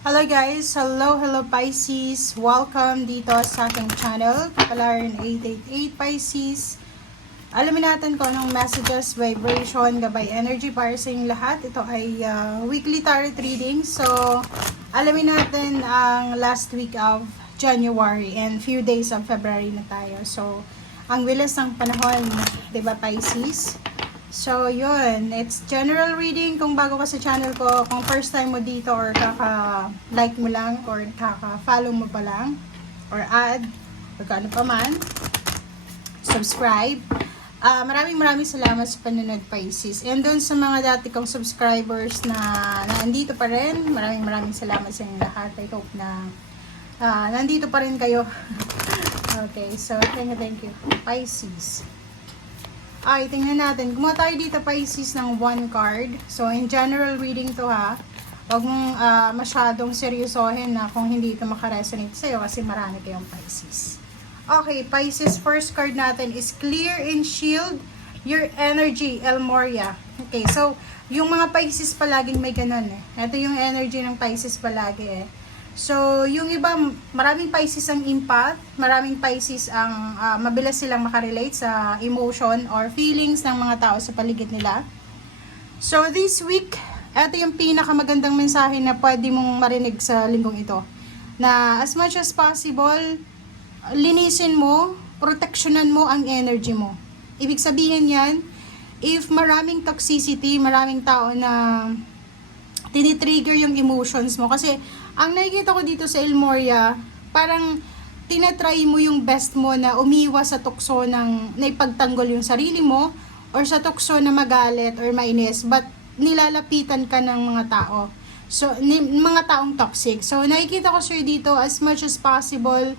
Hello guys! Hello Pisces! Welcome dito sa aking channel, Kapalaran 888 Pisces. Alamin natin kung anong messages, vibration, gabay energy para sa inyong lahat. Ito ay weekly tarot reading. So, alamin natin ang last week of January and few days of February na tayo. So, ang bilis ng panahon, diba Pisces? So, yun. It's general reading. Kung bago ka sa channel ko, kung first time mo dito or kaka-like mo lang or kaka-follow mo pa lang or add, o ano pa man, subscribe. Maraming salamat sa panunod, Pisces. And doon sa mga dati kong subscribers na nandito pa rin, maraming salamat sa inyo lahat. I hope na nandito pa rin kayo. Okay, so thank you. Pisces. Ay, tingnan natin. Gumawa tayo dito, Pisces, ng one card. So, in general reading to ha. Huwag mong masyadong seryosohin na kung hindi ito makaresonate sa'yo kasi marami kayong Pisces. Okay, Pisces, first card natin is Clear and Shield Your Energy, El Moria. Okay, so, yung mga Pisces palaging may ganun eh. Ito yung energy ng Pisces palagi eh. So, yung iba, maraming Pisces ang empath, maraming Pisces ang mabilis silang makarelate sa emotion or feelings ng mga tao sa paligid nila. So, this week, ito yung pinakamagandang mensahe na pwede mong marinig sa linggong ito. Na as much as possible, linisin mo, proteksyonan mo ang energy mo. Ibig sabihin yan, if maraming toxicity, maraming tao na tinitrigger yung emotions mo. Kasi, ang nakikita ko dito sa El Moria, parang tinatry mo yung best mo na umiwas sa tukso na ipagtanggol yung sarili mo or sa tukso na magalit or mainis, but nilalapitan ka ng mga tao. So, mga taong toxic. So, nakikita ko sir dito, as much as possible,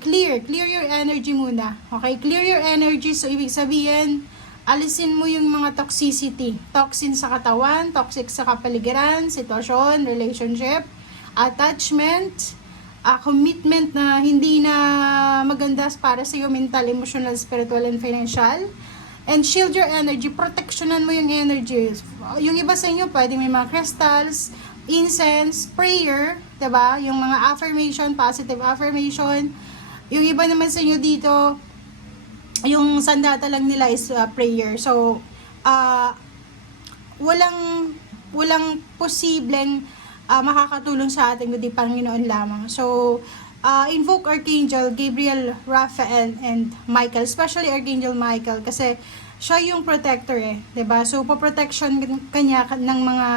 clear your energy muna. Okay, clear your energy. So, ibig sabihin, alisin mo yung mga toxicity. Toxin sa katawan, toxic sa kapaligiran, sitwasyon, relationship, attachment, commitment na hindi na maganda para sa iyo, mental, emotional, spiritual, and financial. And shield your energy. Protectionan mo yung energy. Yung iba sa inyo, pwede may mga crystals, incense, prayer, diba? Yung mga affirmation, positive affirmation. Yung iba naman sa inyo dito, yung sandata lang nila is prayer. So, walang posibleng makakatulong sa atin kundi Panginoon lamang. So, invoke Archangel Gabriel, Raphael, and Michael. Especially Archangel Michael kasi siya yung protector eh. 'Di ba? So, po-protection kanya ng mga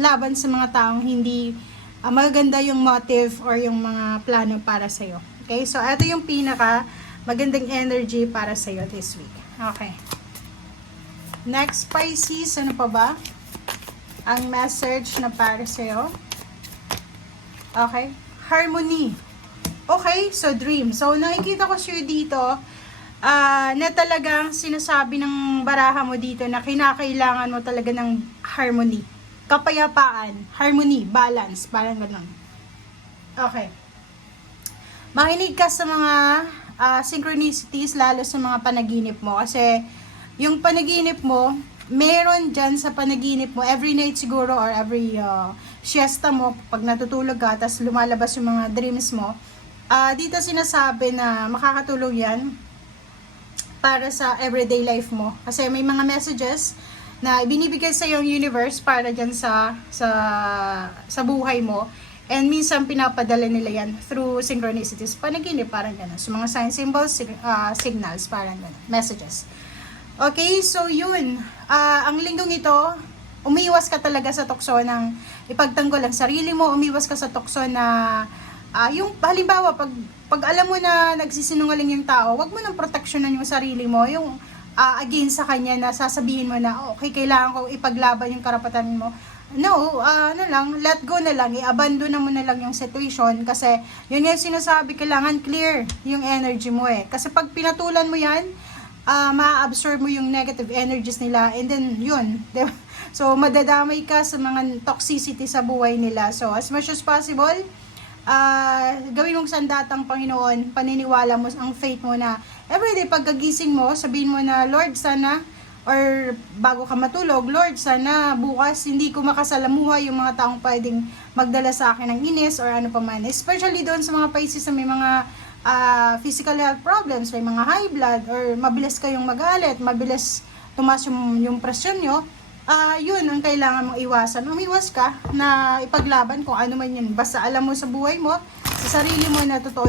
laban sa mga taong hindi magaganda yung motive or yung mga plano para sa'yo. Okay? So, ito yung magandang energy para sa iyo this week. Okay. Next, Pisces, ano pa ba? Ang message na para sa iyo. Okay. Harmony. Okay, so dream. So, nakikita ko sure dito na talagang sinasabi ng baraha mo dito na kinakailangan mo talaga ng harmony. Kapayapaan, harmony, balance, parang ganun. Okay. Makinig ka sa mga synchronicities lalo sa mga panaginip mo kasi yung panaginip mo meron dyan sa panaginip mo every night siguro or every siesta mo pag natutulog ka tapos lumalabas yung mga dreams mo, dito sinasabi na makakatulong yan para sa everyday life mo kasi may mga messages na ibinibigay sa yung universe para dyan sa buhay mo. And minsan pinapadala nila yan through synchronicities. Panaginip, parang gano'n. So, mga sign symbols, signals, parang gano'n. Messages. Okay, so yun. Ang linggong ito, umiwas ka talaga sa tukso ng ipagtanggol ang sarili mo. Umiwas ka sa tukso na, yung halimbawa, pag alam mo na nagsisinungaling yung tao, wag mo nang proteksyonan yung sarili mo. Yung against sa kanya na sasabihin mo na, okay, kailangan ko ipaglaban yung karapatan mo. No, let go na lang, i-abandon na mo na lang yung situation kasi yun yung sinasabi, kailangan clear yung energy mo eh. Kasi pag pinatulan mo yan, ma-absorb mo yung negative energies nila and then yun, diba? So madadamay ka sa mga toxicity sa buhay nila. So as much as possible, gawin mong sandatang Panginoon, paniniwala mo ang faith mo na everyday pagkagising mo, sabihin mo na, Lord, sana or bago ka matulog, Lord, sana bukas hindi ko makasalamuha yung mga taong pwedeng magdala sa akin ng inis or ano pa man. Especially doon sa mga Pisces na may mga physical health problems, may mga high blood, or mabilis kayong magalit, mabilis tumaas yung presyon nyo. Yun ang kailangan mong iwasan. Umiwas ka na ipaglaban kung ano man yun. Basta alam mo sa buhay mo, sa sarili mo na totoo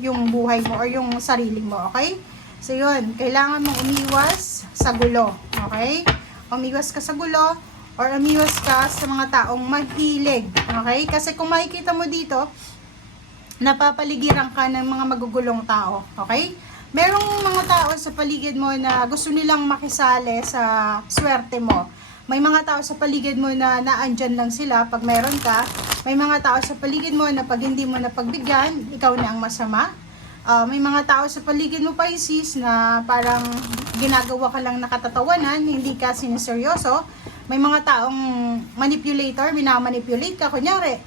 yung buhay mo or yung sarili mo, okay? So yun, kailangan mong umiwas sa gulo, okay? Umiwas ka sa gulo or umiwas ka sa mga taong mahilig, okay? Kasi kung makikita mo dito, napapaligiran ka ng mga magugulong tao, okay? Merong mga tao sa paligid mo na gusto nilang makisali sa swerte mo. May mga tao sa paligid mo na naandyan lang sila pag meron ka. May mga tao sa paligid mo na pag hindi mo napagbigyan, ikaw na ang masama. May mga tao sa paligid mo, Pisces, na parang ginagawa ka lang nakatatawanan, hindi ka siniseryoso. May mga taong manipulator, minamanipulate ka, kunyari.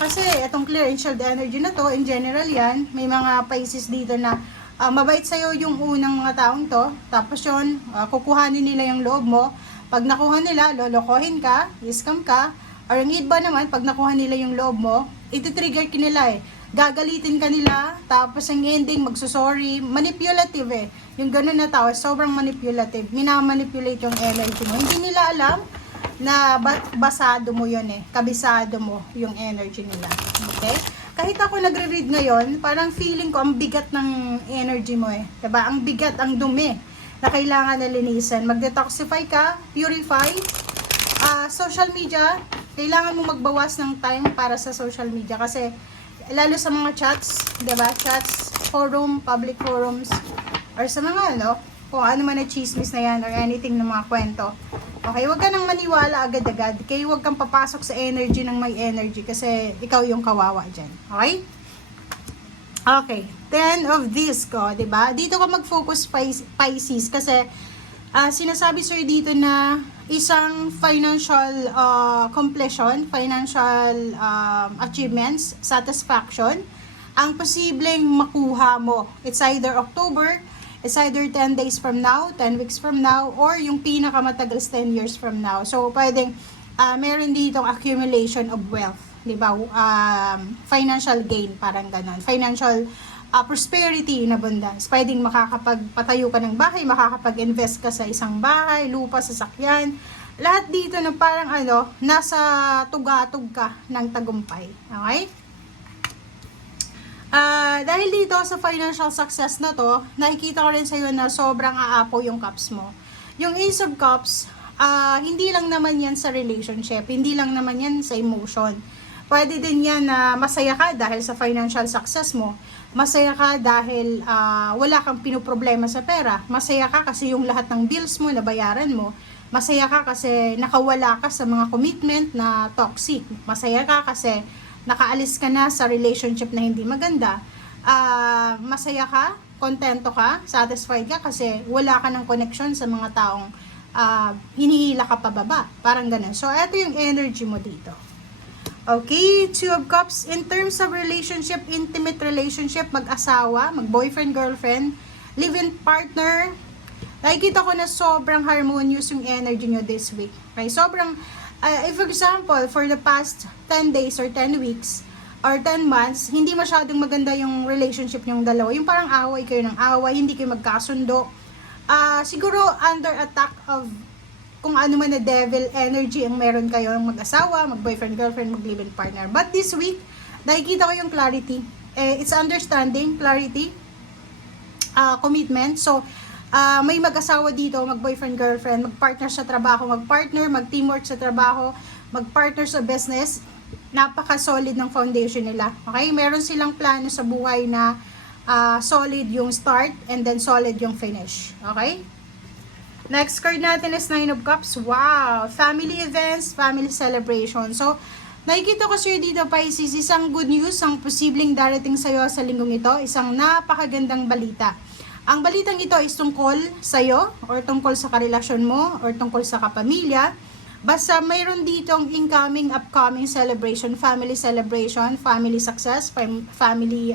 Kasi itong clear and shield energy na to, in general yan, may mga Pisces dito na mabait sa'yo yung unang mga taong to, tapos yun, kukuhanin nila yung loob mo. Pag nakuha nila, lolokohin ka, scam ka, or yung iba naman, pag nakuha nila yung loob mo, ititrigger ka nila gagalitin ka nila, tapos ang ending, magsusorry, manipulative yung ganun na tao, sobrang manipulative, minamanipulate yung energy mo. Hindi nila alam na basado mo yun kabisado mo yung energy nila. Okay? Kahit ako nagre-read ngayon, parang feeling ko ang bigat ng energy mo diba? Ang bigat, ang dumi na kailangan na linisan. Mag-detoxify ka, purify. Social media, kailangan mo magbawas ng time para sa social media kasi lalo sa mga chats, diba? Chats, forum, public forums, or sa mga kung ano man na chismis na yan or anything ng mga kwento. Okay, huwag ka nang maniwala agad-agad. Kaya huwag kang papasok sa energy ng may energy kasi ikaw yung kawawa dyan. Okay? Okay, 10 of this ko, diba? Dito ka mag-focus Pisces kasi sinasabi sir dito na isang financial completion, financial achievements, satisfaction, ang posibleng makuha mo. It's either October, it's either 10 days from now, 10 weeks from now, or yung pinakamatagal 10 years from now. So, pwedeng meron ditong accumulation of wealth, di ba? Financial gain, parang ganon. Financial prosperity in abundance. Pwedeng makakapagpatayo ka ng bahay, makakapag-invest ka sa isang bahay, lupa, sasakyan. Lahat dito na parang nasa tugatog ka ng tagumpay. Okay? Dahil dito sa financial success na to, nakikita ko rin sa'yo na sobrang aapaw yung cups mo. Yung Ace of Cups, hindi lang naman yan sa relationship, hindi lang naman yan sa emotion. Pwede din yan na masaya ka dahil sa financial success mo. Masaya ka dahil wala kang pinoproblema sa pera. Masaya ka kasi yung lahat ng bills mo, nabayaran mo. Masaya ka kasi nakawala ka sa mga commitment na toxic. Masaya ka kasi nakaalis ka na sa relationship na hindi maganda. Masaya ka, kontento ka, satisfied ka kasi wala ka ng connection sa mga taong hinihila ka pababa. Parang ganun. So, ito yung energy mo dito. Okay, Two of Cups. In terms of relationship, intimate relationship, mag-asawa, mag-boyfriend, girlfriend, live-in partner, nakikita ko na sobrang harmonious yung energy nyo this week. Okay, sobrang if for example, for the past 10 days or 10 weeks or 10 months, hindi masyadong maganda yung relationship yung dalawa. Yung parang away kayo ng away, hindi kayo magkasundo. Siguro under attack of kung ano man na devil energy ang meron kayo ng mag-asawa, mag-boyfriend, girlfriend, mag-live-in partner. But this week, nakikita ko yung clarity. It's understanding, clarity, commitment. So, may mag-asawa dito, mag-boyfriend, girlfriend, mag-partner sa trabaho, mag-partner, mag-teamwork sa trabaho, mag-partner sa business. Napaka-solid ng foundation nila. Okay? Meron silang plano sa buhay na solid yung start and then solid yung finish. Okay? Next card natin is Nine of Cups. Wow! Family events, family celebration. So, nakikita ko sir dito, Pisces, isang good news ang posibleng darating sa'yo sa linggong ito. Isang napakagandang balita. Ang balitang ito is tungkol sa'yo or tungkol sa karelasyon mo or tungkol sa kapamilya. Basta mayroon ditong incoming, upcoming celebration, family success, family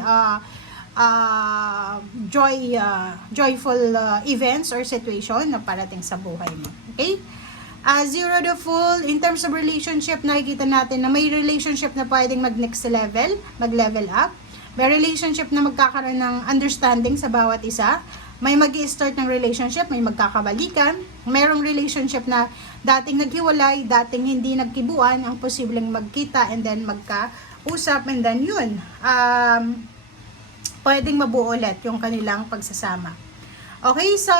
joyful events or situation na parating sa buhay mo. Okay? Zero to full, in terms of relationship, nakikita natin na may relationship na pwedeng mag-next level, mag-level up. May relationship na magkakaroon ng understanding sa bawat isa. May mag-i-start ng relationship, may magkakabalikan. Mayroong relationship na dating naghiwalay, dating hindi nagkibuan, ang posibleng magkita and then magkausap and then yun. Pwedeng mabuo ulit yung kanilang pagsasama. Okay, sa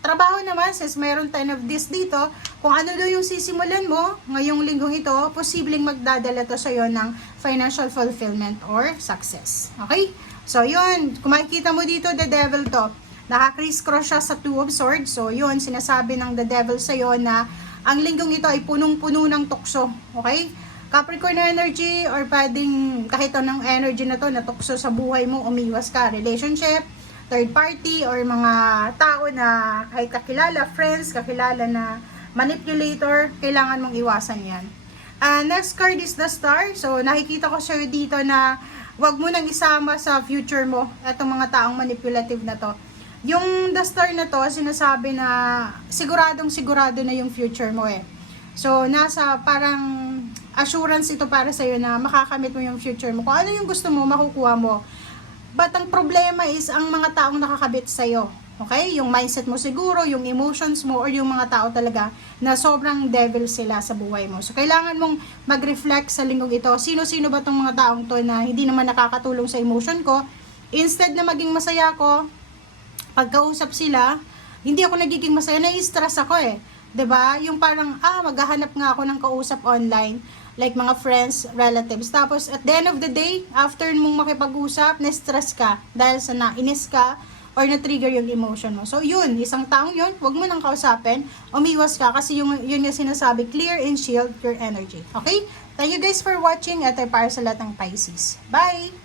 trabaho naman, since mayroon 10 of this dito, kung ano daw yung sisimulan mo ngayong linggong ito, posibleng magdadala to sa'yo ng financial fulfillment or success. Okay? So, yun. Kung makikita mo dito, the devil to. Naka-criss-cross siya sa two of swords. So, yun. Sinasabi ng the devil sa'yo na ang linggong ito ay punong-puno ng tukso. Okay? Capricorn energy or pwedeng kahit anong energy na to na tukso sa buhay mo, umiwas ka. Relationship, third party, or mga tao na kahit kakilala, friends, kakilala na manipulator, kailangan mong iwasan yan. Next card is the Star. So, nakikita ko sa'yo dito na wag mo nang isama sa future mo itong mga taong manipulative na to. Yung the Star na to, sinasabi na siguradong sigurado na yung future mo eh. So, nasa parang assurance ito para sa'yo na makakamit mo yung future mo. Kung ano yung gusto mo, makukuha mo. But ang problema is ang mga taong nakakabit sa'yo. Okay? Yung mindset mo siguro, yung emotions mo, or yung mga tao talaga na sobrang devil sila sa buhay mo. So, kailangan mong mag-reflect sa linggong ito. Sino-sino ba tong mga taong to na hindi naman nakakatulong sa emotion ko? Instead na maging masaya ako, pagkausap sila, hindi ako nagiging masaya, nai-stress ako eh. 'Di ba? Yung parang, maghahanap nga ako ng kausap online, like mga friends, relatives. Tapos, at the end of the day, after mong makipag-usap, na-stress ka dahil sa nainis ka, or na-trigger yung emotion mo. So, yun, isang taong yun, wag mo nang kausapin, umiwas ka, kasi yun yung sinasabi, clear and shield your energy. Okay? Thank you guys for watching, at para sa lahat ng Pisces. Bye!